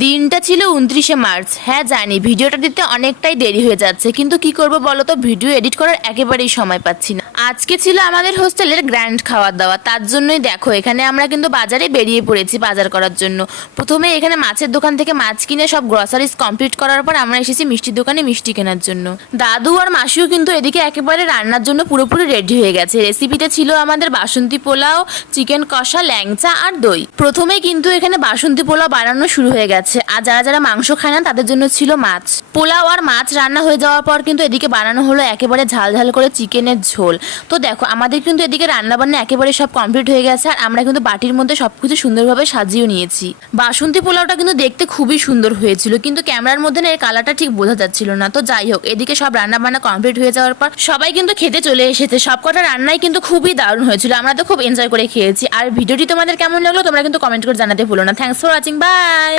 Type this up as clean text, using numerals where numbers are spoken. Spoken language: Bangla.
দিনটা ছিল 29শে মার্চ। হ্যাঁ জানি ভিডিওটা দিতে অনেকটাই দেরি হয়ে যাচ্ছে, কিন্তু কি করব বলো তো, ভিডিও এডিট করার একেবারেই সময় পাচ্ছি না। আজকে ছিল আমাদের হোস্টেলের গ্র্যান্ড খাওয়া দাওয়া, তার জন্যই দেখো এখানে আমরা কিন্তু বাজারে বেরিয়ে পড়েছি বাজার করার জন্য। প্রথমে এখানে মাছের দোকান থেকে মাছ কিনে সব গ্রসারিজ কমপ্লিট করার পর আমরা এসেছি মিষ্টির দোকানে মিষ্টি কেনার জন্য। দাদু আর মাসিও কিন্তু এদিকে একেবারে রান্নার জন্য পুরোপুরি রেডি হয়ে গেছে। রেসিপিতে ছিল আমাদের বাসন্তী পোলাও, চিকেন কষা, ল্যাংচা আর দই। প্রথমেই কিন্তু এখানে বাসন্তী পোলাও বানানো শুরু হয়ে গেছে, আর যারা যারা মাংস খায় না তাদের জন্য ছিল মাছ। পোলাও আর মাছ রান্না হয়ে যাওয়ার পর কিন্তু এদিকে বানানো হলো একেবারে ঝাল ঝাল করে চিকেনের ঝোল। তো দেখো আমাদের কিন্তু এদিকে রান্না বান্না একেবারে সব কমপ্লিট হয়ে গেছে, আর আমরা কিন্তু বাটির মধ্যে সবকিছু সুন্দরভাবে সাজিয়েও নিয়েছি। বাসন্তী পোলাওটা কিন্তু দেখতে খুবই সুন্দর হয়েছিল, কিন্তু ক্যামেরার মধ্যে না এর কালারটা ঠিক বোঝা যাচ্ছিল না। তো যাই হোক, এদিকে সব রান্না বান্না কমপ্লিট হয়ে যাওয়ার পর সবাই কিন্তু খেতে চলে এসেছে। সবকটা রান্নাই কিন্তু খুবই দারুণ হয়েছিল, আমরা তো খুব এনজয় করে খেয়েছি। আর ভিডিওটি তোমাদের কেমন লাগলো তোমরা কিন্তু কমেন্ট করে জানাতে ভুলো না। Thanks for watching, by.